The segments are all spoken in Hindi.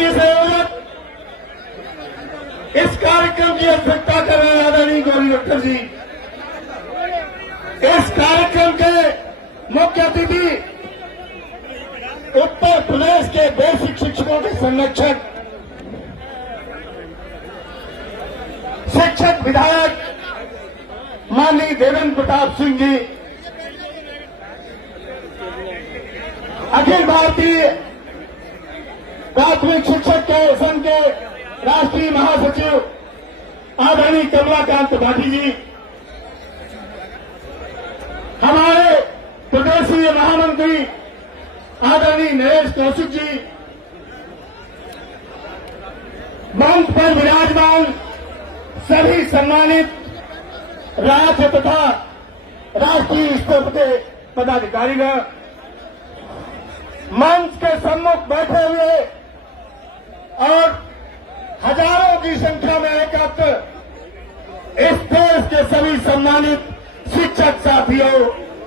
राष्ट्रीय संयोजक इस कार्यक्रम की अध्यक्षता कर रहे हैं आदरणीय गौरी डॉक्टर जी। इस कार्यक्रम के मुख्य अतिथि उत्तर प्रदेश के बेसिक शिक्षकों के संरक्षक शिक्षक विधायक माननीय देवेंद्र प्रताप सिंह जी, अखिल भारतीय प्राथमिक शिक्षक के संघ के राष्ट्रीय महासचिव आदरणीय कमलाकांत त्रिपाठी जी, हमारे प्रदेशीय महामंत्री आदरणीय नरेश कौशिक जी, मंच पर विराजमान सभी सम्मानित राज्य तथा राष्ट्रीय स्तर के पदाधिकारीगण, मंच के सम्मुख बैठे हुए और हजारों की संख्या में एकत्र इस देश के सभी सम्मानित शिक्षक साथियों,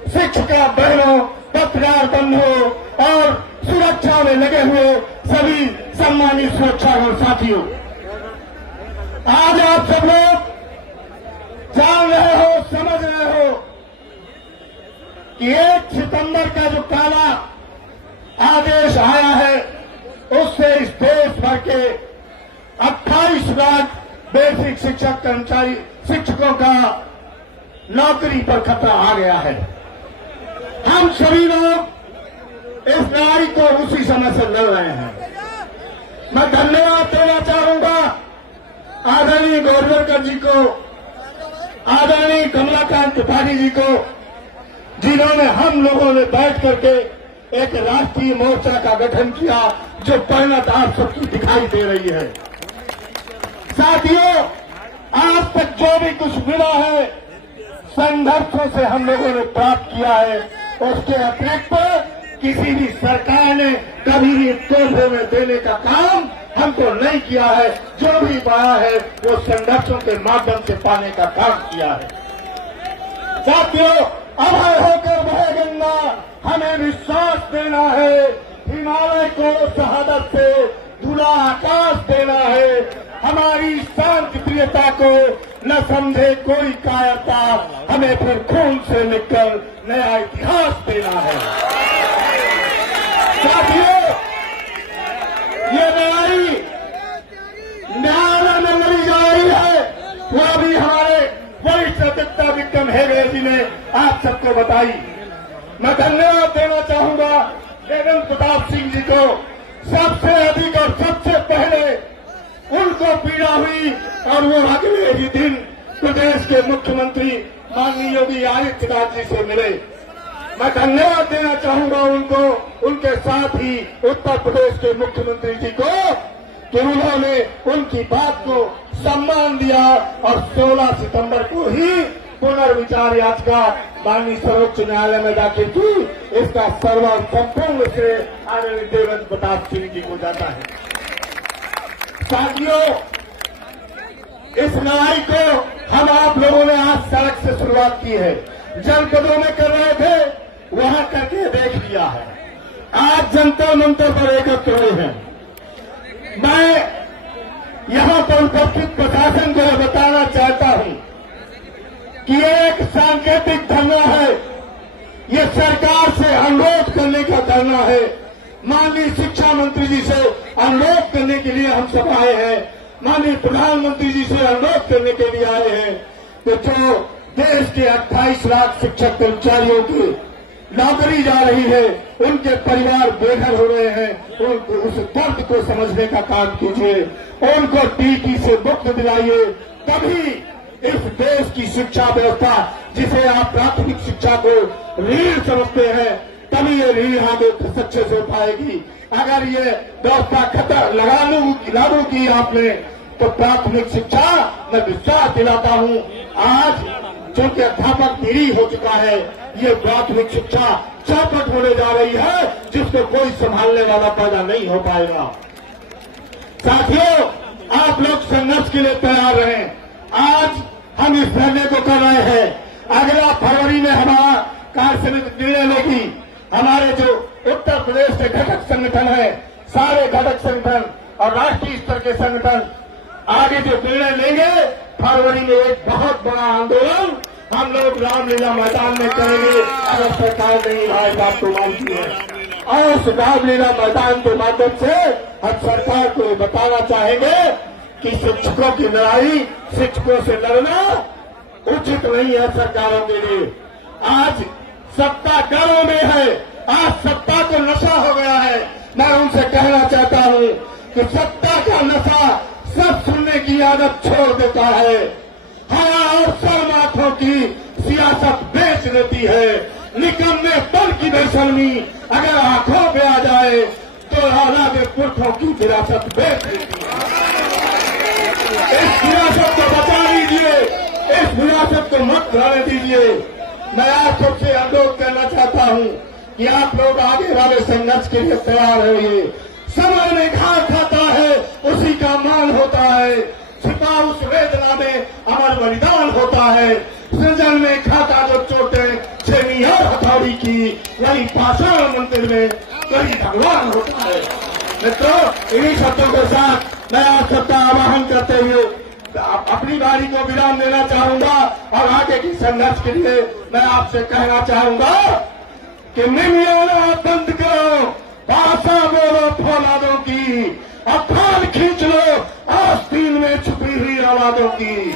शिक्षिका बहनों, पत्रकार बंधुओं और सुरक्षा में लगे हुए सभी सम्मानित सुरक्षा और साथियों, आज आप सब लोग जान रहे हो, समझ रहे हो कि 1 सितंबर का जो काला आदेश आया है उससे इस देश भर के 28 लाख बेसिक शिक्षक कर्मचारी शिक्षकों का नौकरी पर खतरा आ गया है। हम सभी लोग इस लड़ाई को उसी समय से लड़ रहे हैं। मैं धन्यवाद देना चाहूंगा आदरणीय गौरवरकर जी को, आदरणीय कमलाकांत त्रिपाठी जी को, जिन्होंने हम लोगों ने बैठ करके एक राष्ट्रीय मोर्चा का गठन किया जो परिणत आप सबकी दिखाई दे रही है। साथियों, आज तक जो भी कुछ मिला है संघर्षों से हम लोगों ने प्राप्त किया है, उसके अतिरिक्त किसी भी सरकार ने कभी भी तोहफे में देने का काम हमको नहीं किया है। जो भी पाया है वो संघर्षों के माध्यम से पाने का काम किया है। साथियों, अभय होकर बहे गंगा, हमें विश्वास देना है, हिमालय को शहादत से धुला आकाश देना है, हमारी शांति प्रियता को न समझे कोई कायरता, हमें फिर खून से निकल नया इतिहास देना है। साथियों, ये लड़ाई न्यायालय में लड़ी जा रही है, वो अभी हमारे वरिष्ठ अधिवक्ता विक्रम हेगड़े जी ने आप सबको बताई। मैं धन्यवाद देना चाहूंगा देवेंद्र प्रताप सिंह जी को। सबसे अधिक और सबसे पहले उनको पीड़ा हुई और वो अगले ही दिन प्रदेश के मुख्यमंत्री माननीय योगी आदित्यनाथ जी से मिले। मैं धन्यवाद देना चाहूंगा उनको, उनके साथ ही उत्तर प्रदेश के मुख्यमंत्री जी को कि उन्होंने उनकी बात को सम्मान दिया और 16 सितंबर को ही पुनर्विचार याचिका माननीय सर्वोच्च न्यायालय में दाखिल की। इसका सर्व संपूर्ण से आदरणीय देवेंद्र प्रताप सिंह जी को जाता है। साथियों, इस लड़ाई को हम आप लोगों ने आज सड़क से शुरुआत की है, जनपदों में कर रहे थे, वहां करके देख लिया है, आज जंतर मंतर पर एकत्र हुए हैं। मैं यहां पर उपस्थित प्रशासन को बताना चाहता हूं कि ये एक सांकेतिक धरना है, ये सरकार से अनुरोध करने का धरना है, माननीय शिक्षा मंत्री जी से अनुरोध करने के लिए हम सब आए हैं, माननीय प्रधानमंत्री जी से अनुरोध करने के लिए आए हैं कि जो देश के 28 लाख शिक्षक कर्मचारियों की नौकरी जा रही है, उनके परिवार बेघर हो रहे हैं, उनको उस दर्द को समझने का काम कीजिए, उनको टीटी से मुक्त दिलाइए, तभी इस देश की शिक्षा व्यवस्था जिसे आप प्राथमिक शिक्षा को रीढ़ समझते हैं, तभी ये रीढ़ आगे सच्चे से पाएगी। अगर ये व्यवस्था लागू की आपने तो प्राथमिक शिक्षा, मैं विश्वास दिलाता हूं, आज चूंकि अध्यापक पीढ़ी हो चुका है, ये प्राथमिक शिक्षा चौपट होने जा रही है, जिसको कोई संभालने वाला पैदा नहीं हो पाएगा। साथियों, आप लोग संघर्ष के लिए तैयार रहें। आज हम इस धरने को कर रहे हैं, अगला फरवरी में हमारा कार्य समिति निर्णय लेगी। हमारे जो उत्तर प्रदेश के घटक संगठन है, सारे घटक संगठन और राष्ट्रीय स्तर के संगठन आगे जो निर्णय लेंगे, फरवरी में एक बहुत बड़ा आंदोलन हम लोग रामलीला मैदान में करेंगे अगर सरकार नहीं भाई बात को मानती है। और उस रामलीला मैदान के माध्यम से हम सरकार को ये बताना चाहेंगे कि शिक्षकों की लड़ाई, शिक्षकों से लड़ना उचित नहीं है सरकारों के लिए। आज सत्ता घरों में है, आज सत्ता को नशा हो गया है। मैं उनसे कहना चाहता हूं कि सत्ता का नशा सब सुनने की आदत छोड़ देता है। हया और शर्म आंखों की सियासत बेच देती है। निकम्मे पल की बेशर्मी अगर आंखों पे आ जाए तो औलाद पुरखों की विरासत बेच देती है। इस विरासत को बचा लीजिए, इस विरासत को मत रहने दीजिए। मैं आप सबसे अनुरोध करना चाहता हूं कि आप लोग आगे वाले संघर्ष के लिए तैयार होइए। समय में घात खाता है उसी का मान होता है, छिपा उस वेदना में अमर बलिदान होता है। सृजन में खाता जो चोटें छेनी और हथौड़ी की, वही पाषाण मंदिर में वही भगवान होता है। मित्रों, इन्हीं शब्दों के साथ मैं आप सबका आह्वान करते हुए अपनी बारी को विराम देना चाहूंगा और आगे की संघर्ष के लिए मैं आपसे कहना चाहूंगा कि मिमियाना बंद करो, भाषा बोलो फौलादों की, अब फाल खींच लो आस्तीन में छुपी हुई औलादों की।